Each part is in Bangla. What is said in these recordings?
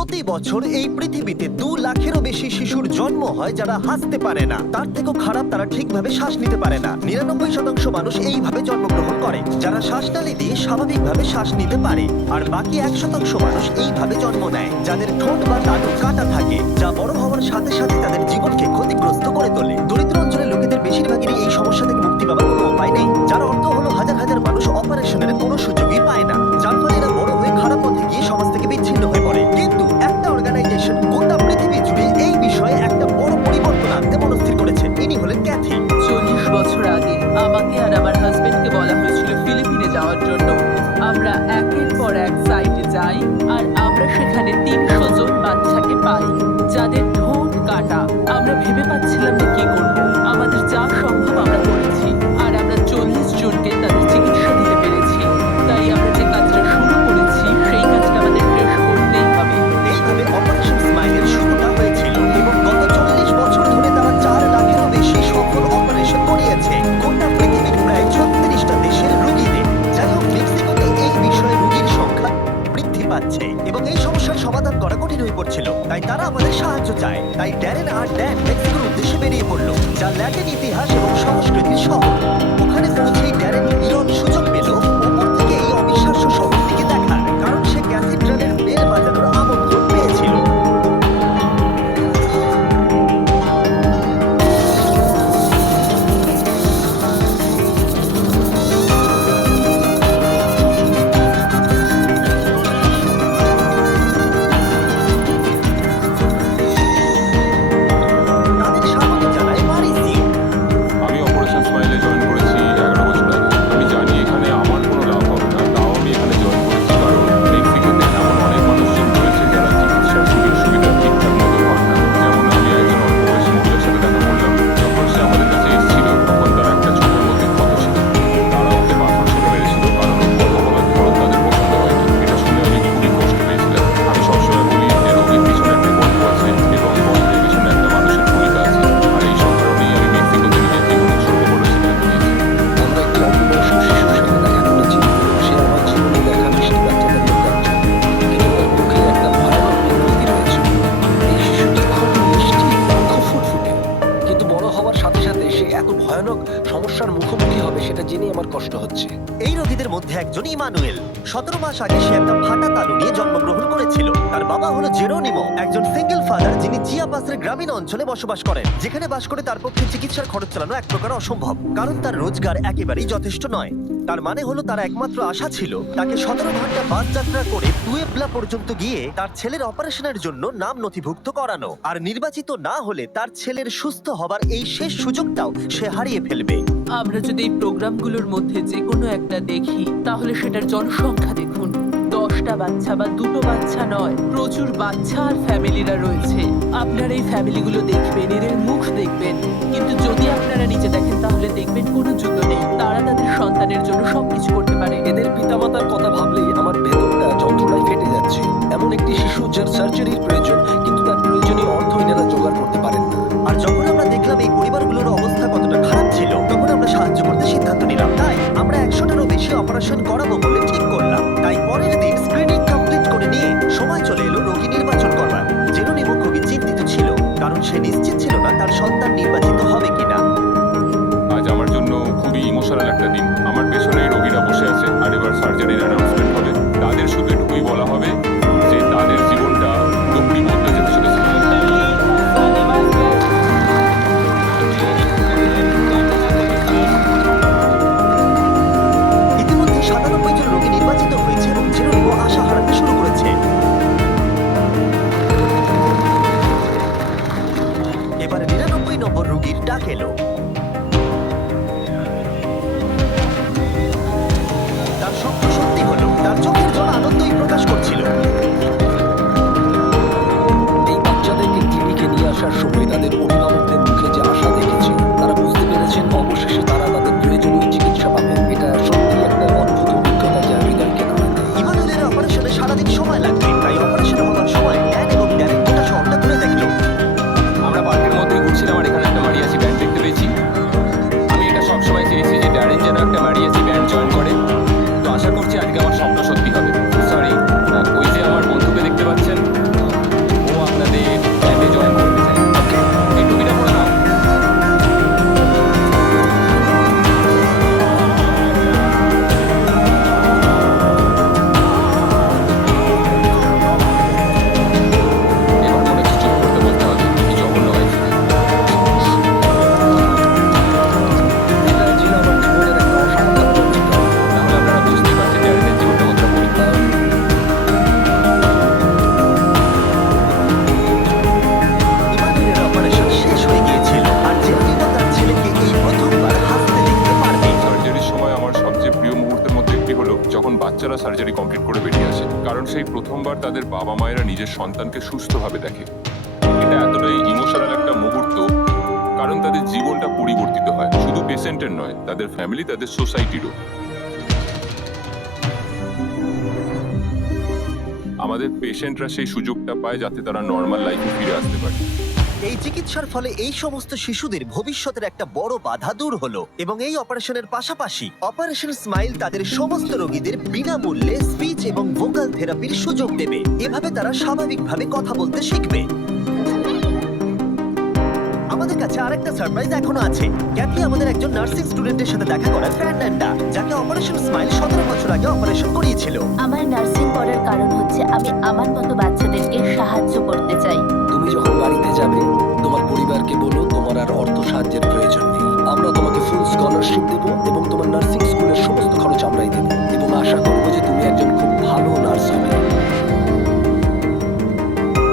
প্রতি বছর এই পৃথিবীতে 2 লাখেরও বেশি শিশুর জন্ম হয় যারা হাসতে পারে না। তার থেকেও খারাপ, তারা ঠিকভাবে শ্বাস নিতে পারে না। 99% মানুষ এইভাবে জন্মগ্রহণ করে, যারা শ্বাসনালী দিয়ে স্বাভাবিকভাবে শ্বাস নিতে পারে। আর বাকি 1% মানুষ এইভাবে জন্ম নেয়, যাদের ঠোঁট বা তালু কাটা থাকে, যা বড় হওয়ার সাথে সাথে তাদের জীবনকে ক্ষতিগ্রস্ত করে তোলে। দরিদ্র অঞ্চলের লোকেদের বেশিরভাগেরই এই সমস্যা থেকে মুক্তি পাওয়ার কোনো উপায় নেই, যার অর্থ হলো হাজার হাজার মানুষ অপারেশনের কোনো সুযোগই পায় না, যার ফলে এরা বড় হয়ে খারাপ পথে গিয়ে সমাজ থেকে বিচ্ছিন্ন হয়ে পড়ে। কিন্তু একটা অর্গানাইজেশন গোটা পৃথিবী জুড়ে এই বিষয়ে একটা বড় পরিবর্তন আনতে মনস্থির করেছে। ইনি হলেন ক্যাথি। 40 বছর আগে আমাকে আর আমার হাজবেন্ডকে বলা হয়েছিল ফিলিপিনে যাওয়ার জন্য। আমরা একের পর এক সাইটে যাই আর আমরা সেখানে 300 জন বাচ্চাকে পাই যাদের ঠোঁট কাটা। আমরা ভেবে পাচ্ছিলাম না কি করব। আমাদের যা সম্ভব আমরা করেছি আর আমরা 40 জনকে তাদের চিকিৎসা দিতে পেরেছি। তাই আমরা যে কাজটা শুরু করেছি সেই কাজটা আমাদের শেষ করতেই হবে। এইভাবে অপারেশন স্মাইলের শুরুটা হয়েছিল এবং গত 40 বছর ধরে তারা 4 লাখেরও বেশি সফল অপারেশন করিয়েছে গোটা পৃথিবীর প্রায় 36টা দেশের রোগীদের। যাই হোক, মেক্সিকোতে এই বিষয়ে রোগীর সংখ্যা বৃদ্ধি পাচ্ছে এবং এই সমস্যার সমাধান করা কঠিন হয়ে পড়ছিল। তাই তারা আমাদের সাহায্য চায়। তাই ড্যারেন আর ড্যান মেক্সিকোর উদ্দেশ্যে বেরিয়ে পড়লো, যা ল্যাটিন ইতিহাস এবং সংস্কৃতির শহর। ওখানে পৌঁছেই ড্যারেন বিরল সুযোগ পেল উপর থেকে এই অবিশ্বাস্য শহরটিকে দেখার, কারণ সে ক্যাথিড্রালের বেল বাজানোর আমন্ত্রণ পেয়েছিল। তাদের স্বাগত জানায় মারিসিও। আমি অপারেশন স্মাইলে জয়েন করেছি 11 বছর আগে। আমি জানি এখানে আমার কোনো লাভ হবে না, তাও আমি এখানে জয়েন করেছি কারণ মেক্সিকোতে এমন অনেক মানুষজন রয়েছে যারা চিকিৎসার সুযোগ সুবিধা ঠিকঠাক মতো পান না। যেমন আমি একজন অল্প বয়সী মহিলার সাথে দেখা করলাম। যখন সে আমাদের কাছে এসেছিল তখন তার একটা চোখের মধ্যে ক্ষত ছিল। তারা ওকে পাথর ছোট মেরেছিল কারণ ওর কথা বলার ধরন তাদের পছন্দ হয়নি। এটা শুনে আমি খুবই কষ্ট পেয়েছিলাম। আমি সবসময় বলি যে রোগীর পিছনে একটা গল্প আছে এবং গল্পের পিছনে একটা মানুষের ভূমিকা আছে। আর এই সব কারণেই আমি মেক্সিকোতে নিজের জীবনে ছোট বড় সিদ্ধান্ত নিয়েছি। আমরা একটি অল্প বয়স্ক শিশুর সাথে দেখা করেছি। সে আমার জীবনে দেখা মিষ্টি বাচ্চাদের মধ্যে একজন, কিন্তু ওর মুখে একটা ভয়ানক বিকৃতি রয়েছে। এই শিশুটি খুব মিষ্টি, খুব ফুটফুটে, কিন্তু বড় হওয়ার সাথে সাথে সে এত ভয়ানক সমস্যার মুখোমুখি হবে সেটা জেনে আমার কষ্ট হচ্ছে। এই রোগীদের মধ্যে একজন ইমানুয়েল। 17 মাস আগে সে একটা ফাটা তালু নিয়ে জন্মগ্রহণ করেছিল। তার বাবা হলো জেরোনিমো, একজন সিঙ্গেল ফাদার যিনি চিয়াপাসের গ্রামীণ অঞ্চলে বসবাস করেন, যেখানে বাস করে তার পক্ষে চিকিৎসার খরচ চালানো এক প্রকার অসম্ভব, কারণ তার রোজগার একেবারেই যথেষ্ট নয়। তার মানে হলো তার একমাত্র আশা ছিল তাকে 17 ঘন্টা বাস যাত্রা করে পুয়েবলা পর্যন্ত গিয়ে তার ছেলের অপারেশনের জন্য নাম নথিভুক্ত করানো। আর নির্বাচিত না হলে তার ছেলের সুস্থ হবার এই শেষ সুযোগটাও সে হারিয়ে ফেলবে। আমরা যদি এই প্রোগ্রামগুলোর মধ্যে যে কোনো একটা দেখি তাহলে সেটার জনসংখ্যা দেখুন। 10টা বাচ্চা বা 2টো বাচ্চা নয়, প্রচুর বাচ্চা আর ফ্যামিলিরা রয়েছে। আপনারা এই ফ্যামিলিগুলো দেখবেন, এদের মুখ দেখবেন, কিন্তু যদি আপনারা নিচে দেখেন তাহলে দেখবেন কোনো যুদ্ধ নেই। তারা তাদের সন্তানের জন্য সবকিছু করতে পারে। এদের পিতামাতার কথা ভাবলেই আমার ভেতরটা যন্ত্রণায় ফেটে যাচ্ছে। এমন একটি শিশু যার সার্জারির প্রয়োজন, কিন্তু তার প্রয়োজনীয় অর্থ এনারা জোগাড় করতে পারেন না। আর যখন আমরা দেখলাম এই পরিবারগুলোর অবস্থা কতটা খারাপ ছিল, তখন আমরা সাহায্য করতে সিদ্ধান্ত নিলাম। তাই আমরা 100টারও বেশি অপারেশন করাবো বলে ঠিক করলাম। তাই পরের দিন স্ক্রিনিং কমপ্লিট করে নিয়ে সময় চলে এলো রোগী নির্বাচন করবার। জেরোনিমো খুবই চিন্তিত ছিল, কারণ সে নিশ্চিত ছিল না তার সন্তান নির্বাচিত হবে কিনা। আজ আমার জন্য খুবই ইমোশনাল একটা দিন। আমার পেছনে রোগীরা বসে আছে আর এবার সার্জারির অ্যানাউন্সমেন্ট হবে। তাদের শুধু এটুকুই বলা হবে যে তাদের জীবনটা পুরোপুরি বদলে যেতে চলেছে। ইতিমধ্যে 97 জন সেই প্রথমবার তাদের বাবা মায়েরা নিজের সন্তানকে সুস্থভাবে দেখে। এটা এতটাই ইমোশনাল একটা মুহূর্ত, কারণ তাদের জীবনটা পরিবর্তিত হয়, শুধু পেশেন্টের নয়, তাদের ফ্যামিলি, তাদের সোসাইটিরও। আমাদের পেশেন্টরা সেই সুযোগটা পায় যাতে তারা নর্মাল লাইফে ফিরে আসতে পারে। এই চিকিৎসার ফলে এই সমস্ত শিশুদের ভবিষ্যতের একটা বড় বাধা দূর হলো এবং এই অপারেশনের পাশাপাশি অপারেশন স্মাইল তাদের সমস্ত রোগীদের বিনামূল্যে স্পিচ এবং ভোকাল থেরাপির সুযোগ দেবে। এভাবে তারা স্বাভাবিকভাবে কথা বলতে শিখবে। আমাদের কাছে আরেকটা সারপ্রাইজ এখনো আছে। ক্যাথি আমাদের একজন নার্সিং স্টুডেন্টের সাথে দেখা করায়, ফার্নান্ডা, যাকে অপারেশন স্মাইল 17 বছর আগে অপারেশন করিয়েছিল। আমার নার্সিং করার কারণ হচ্ছে আমি আমার মতো বাচ্চাদেরকে সাহায্য করতে চাই। তুমি যখন বাড়িতে যাবে তোমার পরিবারকে বলো তোমার আর অর্থ সাহায্যের প্রয়োজন নেই। আমরা তোমাকে ফুল স্কলারশিপ দেব এবং তোমার নার্সিং স্কুলের সমস্ত খরচ আমরাই দেব এবং আশা করব যে তুমি একজন খুব ভালো নার্স হবে।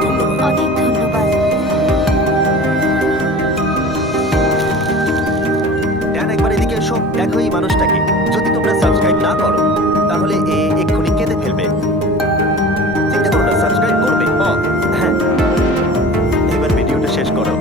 ধন্যবাদ। অনেক ধন্যবাদ। ড্যান, একবার এদিকে এসো, দেখো এই মানুষটাকে। যদি তোমরা সাবস্ক্রাইব না করো তাহলে এক্ষুনি কেঁদে ফেলবে। চিন্তা করো না, সাবস্ক্রাইব করবে। হ্যাঁ, এবার ভিডিওটা শেষ করো।